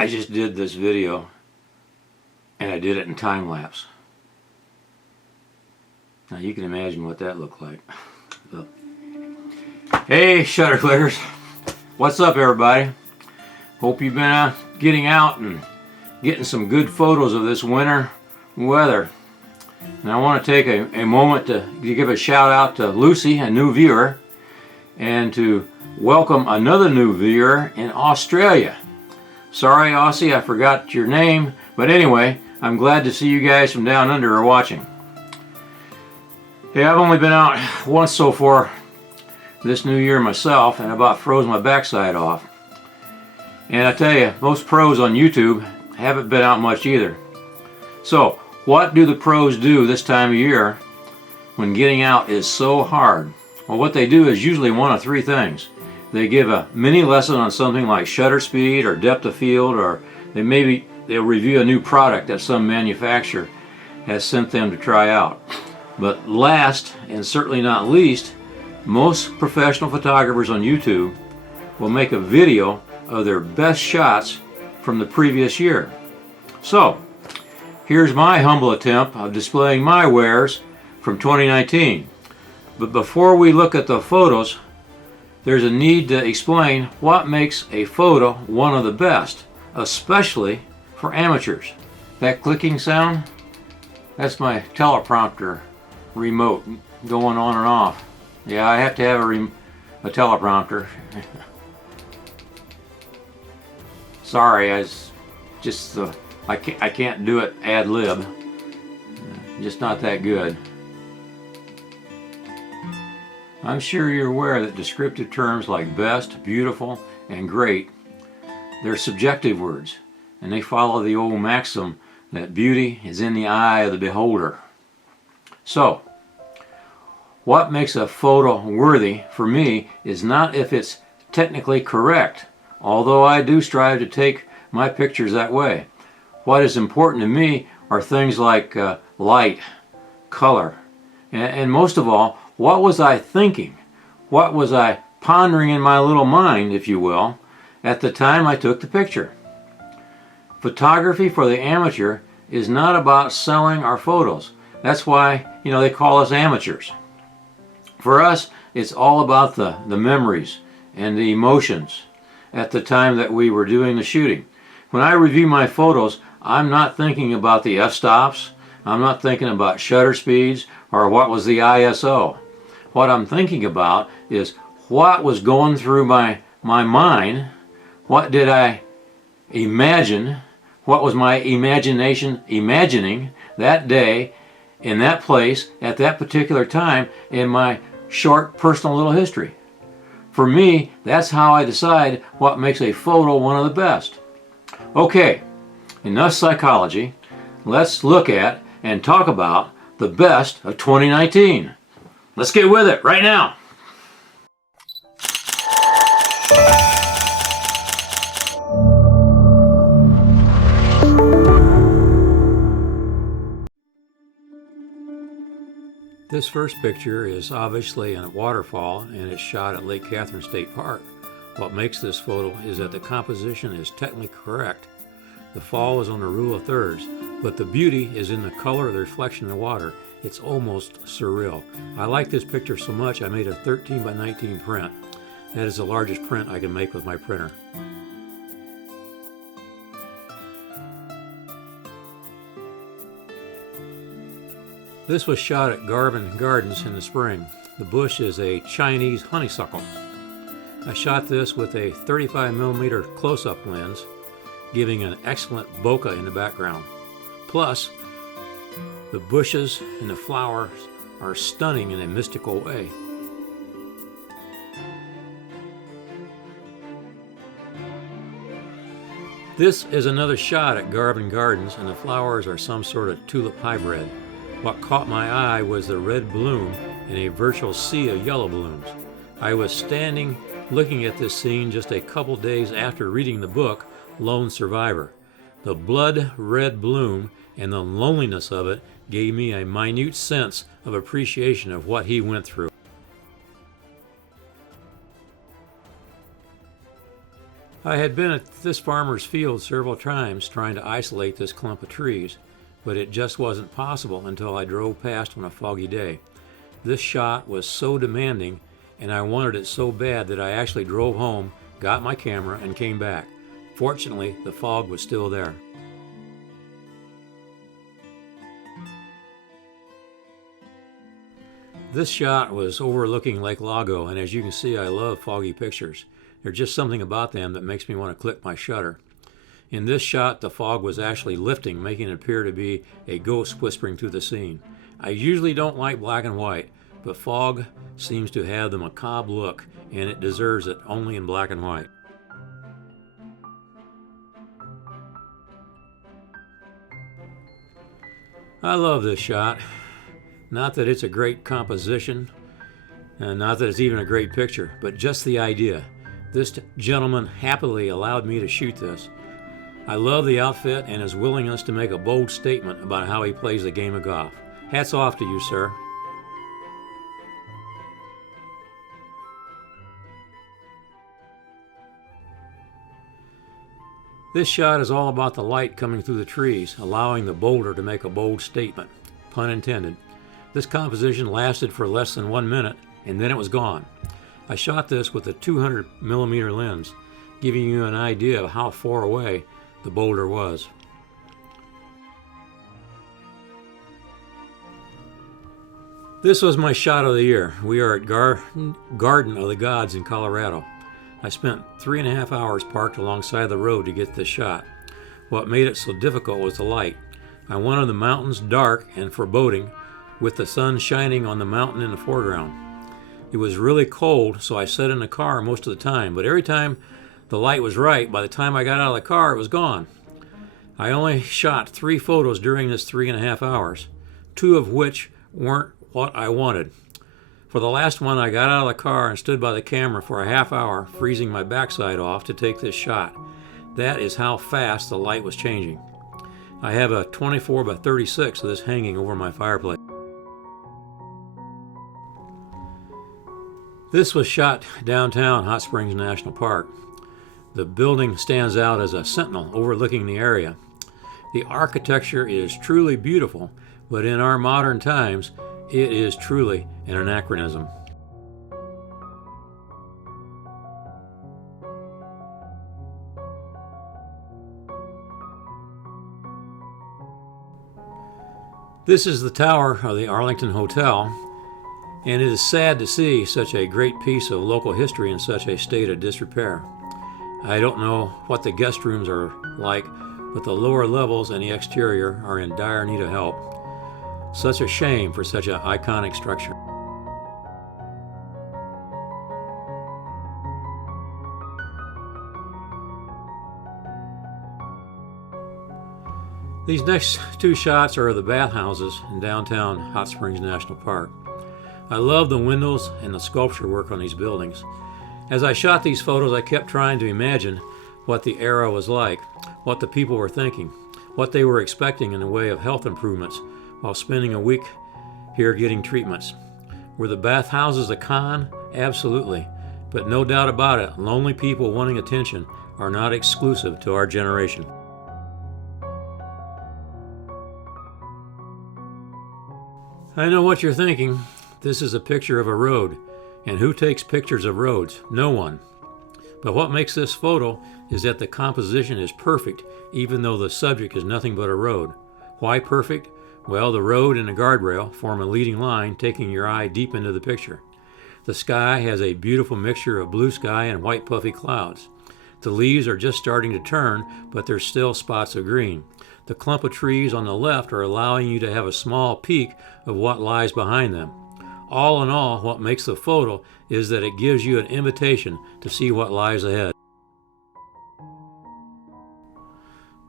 I just did this video and I did it in time lapse. Now you can imagine what that looked like. Look. Hey shutter clickers, what's up everybody? Hope you've been getting out and getting some good photos of this winter weather. And I want to take a moment to give a shout out to Lucy, a new viewer, and to welcome another new viewer in Australia. Sorry Aussie, I forgot your name, but anyway, I'm glad to see you guys from down under are watching. Hey, I've only been out once so far this new year myself, and I about froze my backside off. And I tell you, most pros on YouTube haven't been out much either. So, what do the pros do this time of year when getting out is so hard? Well, what they do is usually one of three things. They give a mini lesson on something like shutter speed or depth of field, or they'll review a new product that some manufacturer has sent them to try out. But last, and certainly not least, most professional photographers on YouTube will make a video of their best shots from the previous year. So, here's my humble attempt of displaying my wares from 2019. But before we look at the photos, there's a need to explain what makes a photo one of the best, especially for amateurs. That clicking sound, that's my teleprompter remote going on and off. Yeah, I have to have a teleprompter. Sorry, I can't do it ad lib. Just not that good. I'm sure you're aware that descriptive terms like best, beautiful, and great, they're subjective words, and they follow the old maxim that beauty is in the eye of the beholder. So, what makes a photo worthy for me is not if it's technically correct, although I do strive to take my pictures that way. What is important to me are things like light, color, and most of all, what was I thinking? What was I pondering in my little mind, if you will, at the time I took the picture? Photography for the amateur is not about selling our photos. That's why, they call us amateurs. For us, it's all about the memories and the emotions at the time that we were doing the shooting. When I review my photos, I'm not thinking about the f-stops, I'm not thinking about shutter speeds, or what was the ISO. What I'm thinking about is what was going through my mind, what did I imagine, what was my imagination imagining that day, in that place, at that particular time, in my short personal little history. For me, that's how I decide what makes a photo one of the best. Okay, enough psychology. Let's look at and talk about the best of 2019. Let's get with it right now. This first picture is obviously a waterfall, and it's shot at Lake Catherine State Park. What makes this photo is that the composition is technically correct. The fall is on the rule of thirds, but the beauty is in the color of the reflection in the water. It's almost surreal. I like this picture so much I made a 13 by 19 print. That is the largest print I can make with my printer. This was shot at Garvin Gardens in the spring. The bush is a Chinese honeysuckle. I shot this with a 35mm close-up lens, giving an excellent bokeh in the background. Plus, the bushes and the flowers are stunning in a mystical way. This is another shot at Garvin Gardens, and the flowers are some sort of tulip hybrid. What caught my eye was the red bloom in a virtual sea of yellow blooms. I was standing looking at this scene just a couple days after reading the book Lone Survivor. The blood red bloom and the loneliness of it gave me a minute sense of appreciation of what he went through. I had been at this farmer's field several times trying to isolate this clump of trees, but it just wasn't possible until I drove past on a foggy day. This shot was so demanding, and I wanted it so bad that I actually drove home, got my camera, and came back. Fortunately, the fog was still there. This shot was overlooking Lake Lago, and as you can see, I love foggy pictures. There's just something about them that makes me want to click my shutter. In this shot, the fog was actually lifting, making it appear to be a ghost whispering through the scene. I usually don't like black and white, but fog seems to have the macabre look, and it deserves it only in black and white. I love this shot. Not that it's a great composition, and not that it's even a great picture, but just the idea. This gentleman happily allowed me to shoot this. I love the outfit and his willingness to make a bold statement about how he plays the game of golf. Hats off to you, sir. This shot is all about the light coming through the trees, allowing the boulder to make a bold statement. Pun intended. This composition lasted for less than 1 minute, and then it was gone. I shot this with a 200mm lens, giving you an idea of how far away the boulder was. This was my shot of the year. We are at Garden of the Gods in Colorado. I spent 3.5 hours parked alongside the road to get this shot. What made it so difficult was the light. I wanted the mountains dark and foreboding, with the sun shining on the mountain in the foreground. It was really cold, so I sat in the car most of the time, but every time the light was right, by the time I got out of the car, it was gone. I only shot 3 photos during this 3.5 hours, 2 of which weren't what I wanted. For the last one, I got out of the car and stood by the camera for a half hour, freezing my backside off to take this shot. That is how fast the light was changing. I have a 24x36 of this hanging over my fireplace. This was shot downtown Hot Springs National Park. The building stands out as a sentinel overlooking the area. The architecture is truly beautiful, but in our modern times, it is truly an anachronism. This is the tower of the Arlington Hotel, and it is sad to see such a great piece of local history in such a state of disrepair. I don't know what the guest rooms are like, but the lower levels and the exterior are in dire need of help. Such a shame for such an iconic structure. These next 2 shots are of the bathhouses in downtown Hot Springs National Park. I love the windows and the sculpture work on these buildings. As I shot these photos, I kept trying to imagine what the era was like, what the people were thinking, what they were expecting in the way of health improvements while spending a week here getting treatments. Were the bathhouses a con? Absolutely. But no doubt about it, lonely people wanting attention are not exclusive to our generation. I know what you're thinking. This is a picture of a road. And who takes pictures of roads? No one. But what makes this photo is that the composition is perfect, even though the subject is nothing but a road. Why perfect? Well, the road and the guardrail form a leading line, taking your eye deep into the picture. The sky has a beautiful mixture of blue sky and white puffy clouds. The leaves are just starting to turn, but there's still spots of green. The clump of trees on the left are allowing you to have a small peek of what lies behind them. All in all, what makes the photo is that it gives you an invitation to see what lies ahead.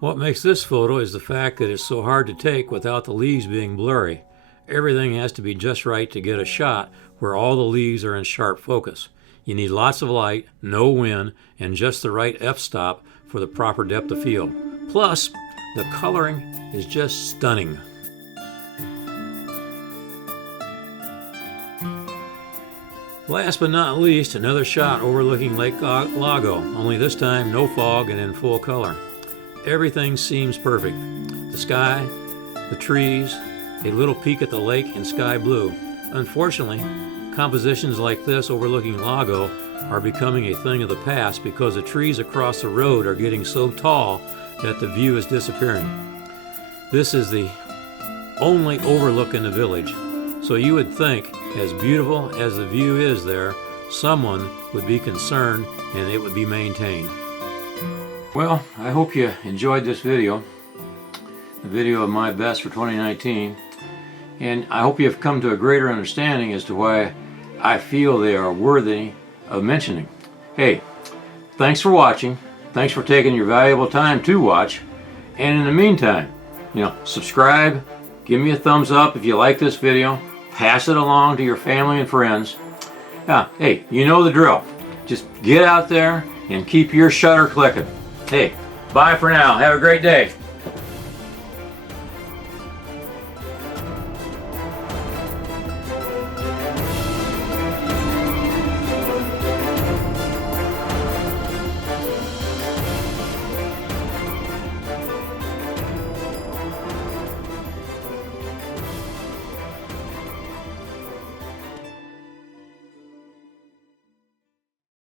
What makes this photo is the fact that it's so hard to take without the leaves being blurry. Everything has to be just right to get a shot where all the leaves are in sharp focus. You need lots of light, no wind, and just the right f-stop for the proper depth of field. Plus, the coloring is just stunning. Last but not least, another shot overlooking Lake Lago, only this time no fog and in full color. Everything seems perfect. The sky, the trees, a little peek at the lake in sky blue. Unfortunately, compositions like this overlooking Lago are becoming a thing of the past because the trees across the road are getting so tall that the view is disappearing. This is the only overlook in the village, so you would think, as beautiful as the view is there, someone would be concerned and it would be maintained. Well, I hope you enjoyed this video, the video of my best for 2019, and I hope you've come to a greater understanding as to why I feel they are worthy of mentioning. Hey, thanks for watching. Thanks for taking your valuable time to watch. And in the meantime, subscribe, give me a thumbs up if you like this video, pass it along to your family and friends. Hey, you know the drill. Just get out there and keep your shutter clicking. Hey, bye for now. Have a great day.